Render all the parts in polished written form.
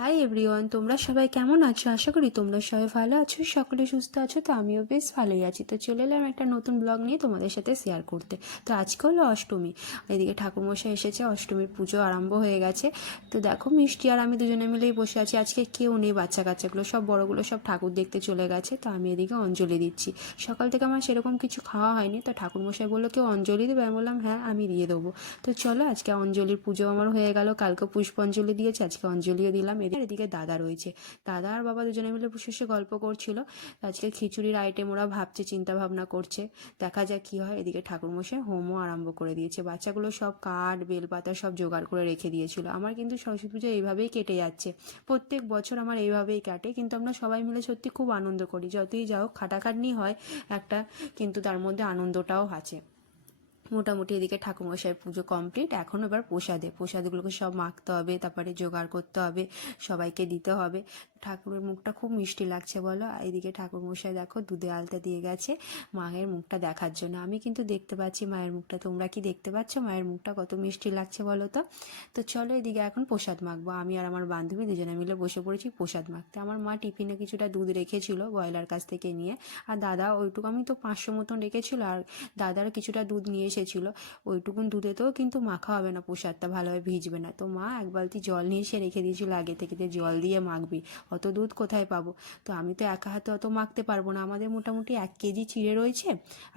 Hi everyone, তোমরা সবাই কেমন আছো? আশা করি তোমরা সবাই ভালো আছো, সকলে সুস্থ আছো। তো আমিও বেশ ভালোই আছি। তো চলে এলাম একটা নতুন ব্লগ নিয়ে তোমাদের সাথে শেয়ার করতে। তো আজকে হলো অষ্টমী, এদিকে ঠাকুরমশাই এসেছে, অষ্টমীর পুজো আরম্ভ হয়ে গেছে। তো দেখো মিষ্টি আর আমি দুজনে মিলেই বসে আছি। আজকে কেউ নেই, বাচ্চা কাচ্চাগুলো সব বড়গুলো সব ঠাকুর দেখতে চলে গেছে। তো আমি এদিকে অঞ্জলি দিচ্ছি। সকাল থেকে আমার সেরকম কিছু খাওয়া হয়নি। তো ঠাকুরমশাই বললো কেউ অঞ্জলি দেবে, আমি বললাম হ্যাঁ আমি দিয়ে দেবো। তো চলো আজকে অঞ্জলির পুজো আমার হয়ে গেল, কালকে পুষ্পাঞ্জলি দিয়েছি, আজকে অঞ্জলিও দিলাম। এদিকে দাদা রয়েছে, দাদা আর বাবা দুজনে মিলে বসে বসে গল্প করছিল। আজকে খিচুড়ির আইটেম ওরা ভাবছে, চিন্তা ভাবনা করছে, দেখা যাক কি হয়। এদিকে ঠাকুরমশাই হোমও আরম্ভ করে দিয়েছে। বাচ্চাগুলো সব কাঠ বেলপাতা সব জোগাড় করে রেখে দিয়েছিল। আমার কিন্তু সরস্বতী পুজো এইভাবেই কেটে যাচ্ছে, প্রত্যেক বছর আমার এইভাবেই কাটে। কিন্তু আমরা সবাই মিলে সত্যি খুব আনন্দ করি, যতই যাও খাটাখাটনি হয় একটা, কিন্তু তার মধ্যে আনন্দটাও আছে। মোটামুটি এদিকে ঠাকুরমশাই পুজো কমপ্লিট। এখন এবার প্রসাদগুলোকে সব মাখতে হবে, তারপরে জোগাড় করতে হবে, সবাইকে দিতে হবে। ঠাকুরের মুখটা খুব মিষ্টি লাগছে বলো। এদিকে ঠাকুরমশাই দেখো দুধে আলতা দিয়ে গেছে মায়ের মুখটা দেখার জন্য। আমি কিন্তু দেখতে পাচ্ছি মায়ের মুখটা, তোমরা কি দেখতে পাচ্ছ মায়ের মুখটা কত মিষ্টি লাগছে বলো তো? তো চলো এদিকে এখন প্রসাদ মাখবো। আমি আর আমার বান্ধবী দুজনে মিলে বসে পড়েছি প্রসাদ মাখতে। আমার মা টিফিনে কিছুটা দুধ রেখেছিল গয়লার কাছ থেকে নিয়ে, আর দাদা ওইটুকু, আমি তো 500 মতন রেখেছিল, আর দাদার কিছুটা দুধ নিয়ে এসেছিল। ওইটুকুন দুধেতেও কিন্তু মাখা হবে না, প্রসাদটা ভালোভাবে ভিজবে না। তো মা এক বালতি জল নিয়ে এসে রেখে দিয়েছিল আগে থেকে, যে জল দিয়ে মাখবি, অত দুধ কোথায় পাবো। তো আমি তো একা হাতে অত মাখতে পারবো না। আমাদের মোটামুটি 1 কেজি চিড়ে রয়েছে,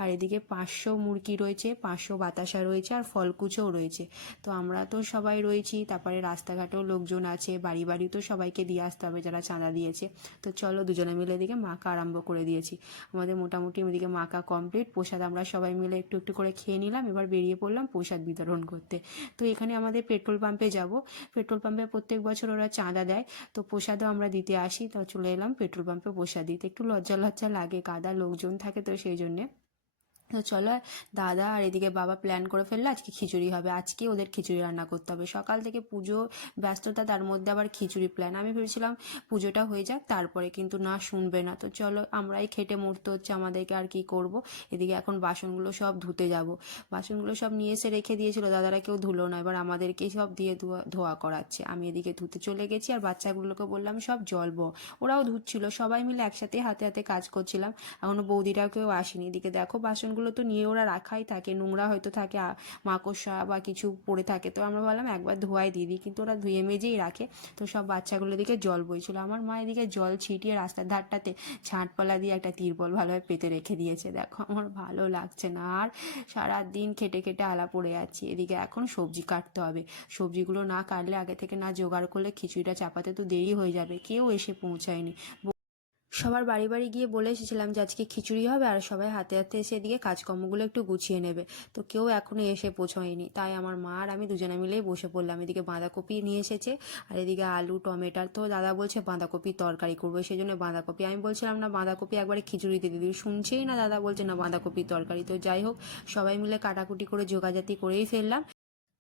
আর এদিকে 500 মুরগি রয়েছে, 500 বাতাসা রয়েছে, আর ফলকুচোও রয়েছে। তো আমরা তো সবাই রয়েছি, তারপরে রাস্তাঘাটেও লোকজন আছে, বাড়ি বাড়ি তো সবাইকে দিয়ে আসতে হবে যারা চাঁদা দিয়েছে। তো চলো দুজনে মিলে এদিকে মাখা আরম্ভ করে দিয়েছি। আমাদের মোটামুটি ওদিকে মাখা কমপ্লিট। প্রসাদ আমরা সবাই মিলে একটু একটু করে খেয়ে নিলাম। এবার বেরিয়ে পড়লাম প্রসাদ বিতরণ করতে। তো এখানে আমাদের পেট্রোল পাম্পে যাব। পেট্রোল পাম্পে প্রত্যেক বছর ওরা চাঁদা দেয়, তো প্রসাদও আমরা দিতে আসি। তো চলে এলাম পেট্রোল পাম্পে প্রসাদ দিতে। একটু লজ্জা লজ্জা লাগে, কাদা লোকজন থাকে তো সেই জন্যে। তো চলো, দাদা আর এদিকে বাবা প্ল্যান করে ফেললো আজকে খিচুড়ি হবে, আজকে ওদের খিচুড়ি রান্না করতে হবে। সকাল থেকে পুজো ব্যস্ততা, তার মধ্যে আবার খিচুড়ি প্ল্যান। আমি ভেবেছিলাম পুজোটা হয়ে যাক তারপরে, কিন্তু না, শুনবে না। তো চলো আমরাই খেটে মরতে হচ্ছে আমাদেরকে, আর কি করব। এদিকে এখন বাসনগুলো সব ধুতে যাব। বাসনগুলো সব নিয়ে এসে রেখে দিয়েছিল, দাদারা কেউ ধুলো না, এবার আমাদেরকেই সব দিয়ে ধোয়া করাচ্ছে। আমি এদিকে ধুতে চলে গেছি, আর বাচ্চাগুলোকে বললাম সব জলব, ওরাও ধুচ্ছিল। সবাই মিলে একসাথে হাতে হাতে কাজ করছিলাম। এখনো বৌদিরাও কেউ আসেনি। এদিকে দেখো বাসনগুলো তো নিয়ে ওরা রাখাই থাকে, নোংরা হয়তো থাকে, মাকড়সা বা কিছু পড়ে থাকে। তো আমরা বললাম একবার ধোয়াই দিয়ে দিই, কিন্তু ওরা ধুয়ে মেজেই রাখে। তো সব বাচ্চাগুলো দিকে জল বইছিল। আমার মা এদিকে জল ছিটিয়ে রাস্তার ধারটাতে ছাঁটপালা দিয়ে একটা তিরপল ভালোভাবে পেতে রেখে দিয়েছে। দেখো আমার ভালো লাগছে না, আর সারাদিন খেটে খেটে আলা পড়ে যাচ্ছি। এদিকে এখন সবজি কাটতে হবে। সবজিগুলো না কাটলে, আগে থেকে না জোগাড় করলে খিচুড়িটা চাপাতে তো দেরি হয়ে যাবে। কেউ এসে পৌঁছায়নি। সবার বাড়ি বাড়ি গিয়ে বলে এসেছিলাম যে আজকে খিচুড়ি হবে, আর সবাই হাতে হাতে এসে এদিকে কাজকর্মগুলো একটু গুছিয়ে নেবে। তো কেউ এখনো এসে পৌঁছয়নি। তাই আমার মা আর আমি দুজনে মিলেই বসে পড়লাম। এদিকে বাঁধাকপি নিয়ে এসেছে, আর এদিকে আলু টমেটো। তো দাদা বলছে বাঁধাকপি তরকারি করবো, সেই জন্য বাঁধাকপি। আমি বলছিলাম না বাঁধাকপি একবারে খিচুড়িতে দিদি, শুনছেই না। দাদা বলছে না বাঁধাকপি তরকারি। তো যাই হোক, সবাই মিলে কাটাকুটি করে জোগাজাতি করেই ফেললাম।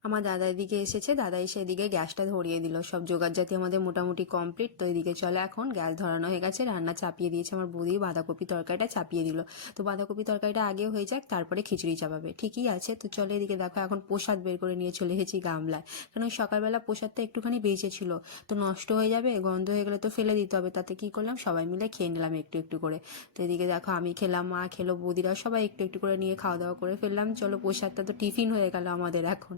আমার দাদা এদিকে এসেছে, দাদা এসে এদিকে গ্যাসটা ধরিয়ে দিল। সব জোগাড়জাতি আমাদের মোটামুটি কমপ্লিট। তো এদিকে চলে, এখন গ্যাস ধরানো হয়ে গেছে, রান্না চাপিয়ে দিয়েছে আমার বৌদি। বাঁধাকপি তরকারিটা চাপিয়ে দিল। তো বাঁধাকপি তরকারিটা আগে হয়ে যাক, তারপরে খিচুড়ি চাপাবে, ঠিকই আছে। তো চলে এদিকে দেখো এখন প্রসাদ বের করে নিয়ে চলে এসেছি গামলায়, কারণ সকালবেলা প্রসাদটা একটুখানি বেঁচেছিল, তো নষ্ট হয়ে যাবে, গন্ধ হয়ে গেলে তো ফেলে দিতে হবে। তাতে কি করলাম, সবাই মিলে খেয়ে নিলাম একটু একটু করে। তো এদিকে দেখো আমি খেলাম, মা খেলো, বৌদিরা সবাই একটু একটু করে নিয়ে খাওয়া দাওয়া করে ফেললাম। চলো প্রসাদটা তো টিফিন হয়ে গেল আমাদের এখন।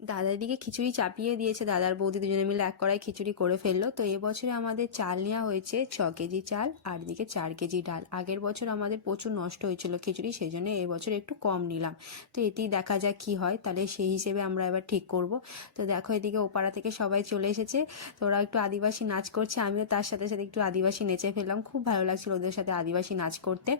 দাদার দিকে খিচুড়ি চাপিয়ে দিয়েছে, দাদার বৌদি দুজনে মিলে এক কড়াই খিচুড়ি করে ফেললো। তো এবছরে আমাদের চাল নেওয়া হয়েছে 6 কেজি চাল, আর দিকে 4 কেজি ডাল। আগের বছর আমাদের প্রচুর নষ্ট হয়েছিল খিচুড়ি, সেই জন্য এবছর একটু কম নিলাম। তো এতেই দেখা যাক কি হয়, তাহলে সেই হিসেবে আমরা এবার ঠিক করব। তো দেখো এদিকে ওপাড়া থেকে সবাই চলে এসেছে, তো ওরা একটু আদিবাসী নাচ করছে, আমিও তার সাথে সাথে একটু আদিবাসী নেচে ফেললাম। খুব ভালো লাগছিল ওদের সাথে আদিবাসী নাচ করতে।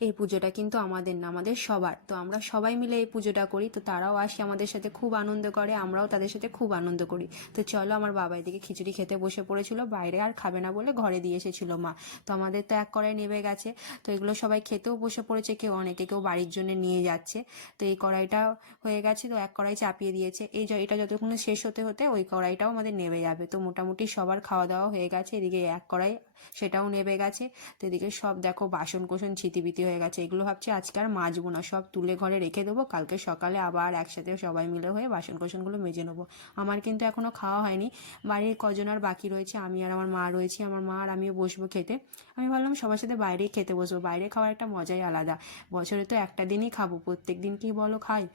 এই পুজোটা কিন্তু আমাদের না, আমাদের সবার। তো আমরা সবাই মিলে এই পুজোটা করি, তো তারাও আসে আমাদের সাথে, খুব আনন্দ করে, আমরাও তাদের সাথে খুব আনন্দ করি। তো চলো, আমার বাবা এদিকে খিচুড়ি খেতে বসে পড়েছিল, বাইরে আর খাবে না বলে ঘরে দিয়ে এসেছিল মা। তো আমাদের তো এক কড়াই নেবে গেছে। তো এগুলো সবাই খেতেও বসে পড়েছে, কেউ অনেকে, কেউ বাড়ির জন্য নিয়ে যাচ্ছে। তো এই কড়াইটা হয়ে গেছে, তো এক কড়াই চাপিয়ে দিয়েছে। এটা যতক্ষণ শেষ হতে হতে ওই কড়াইটাও আমাদের নেবে যাবে। তো মোটামুটি সবার খাওয়া দাওয়া হয়ে গেছে। এদিকে এক কড়াই সেটাও নেবে গেছে। তো এদিকে সব দেখো বাসন কোসন ছিতিবিতি হয়ে গেছে, এগুলো ভাবছি আজকে আর মাজবো না, সব তুলে ঘরে রেখে দেবো, কালকে সকালে আবার একসাথে সবাই মিলে হয়ে বাসন কোসনগুলো মেজে নেবো। আমার কিন্তু এখনও খাওয়া হয়নি, বাড়ির কজন আর বাকি রয়েছে, আমি আর আমার মা রয়েছি, আমার মা আর আমিও বসবো খেতে। আমি ভাবলাম সবার সাথে বাইরেই খেতে বসবো, বাইরে খাওয়ার একটা মজাই আলাদা। বছরে তো একটা দিনই খাবো, প্রত্যেক দিন কি বলো খাই?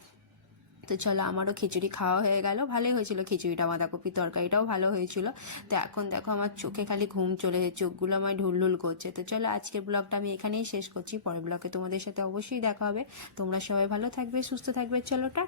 তো চলো, আমারও খিচুড়ি খাওয়া হয়ে গেল, ভালোই হয়েছিল খিচুড়িটা, বাঁধাকপির তরকারিটাও ভালো হয়েছিল। তো এখন দেখো আমার চোখে খালি ঘুম চলে যায়, চোখগুলো আমার ঢুলঢুল করছে। তো চলো, আজকের ব্লগটা আমি এখানেই শেষ করছি, পরের ব্লগে তোমাদের সাথে অবশ্যই দেখা হবে। তোমরা সবাই ভালো থাকবে, সুস্থ থাকবে, চলো টাটা।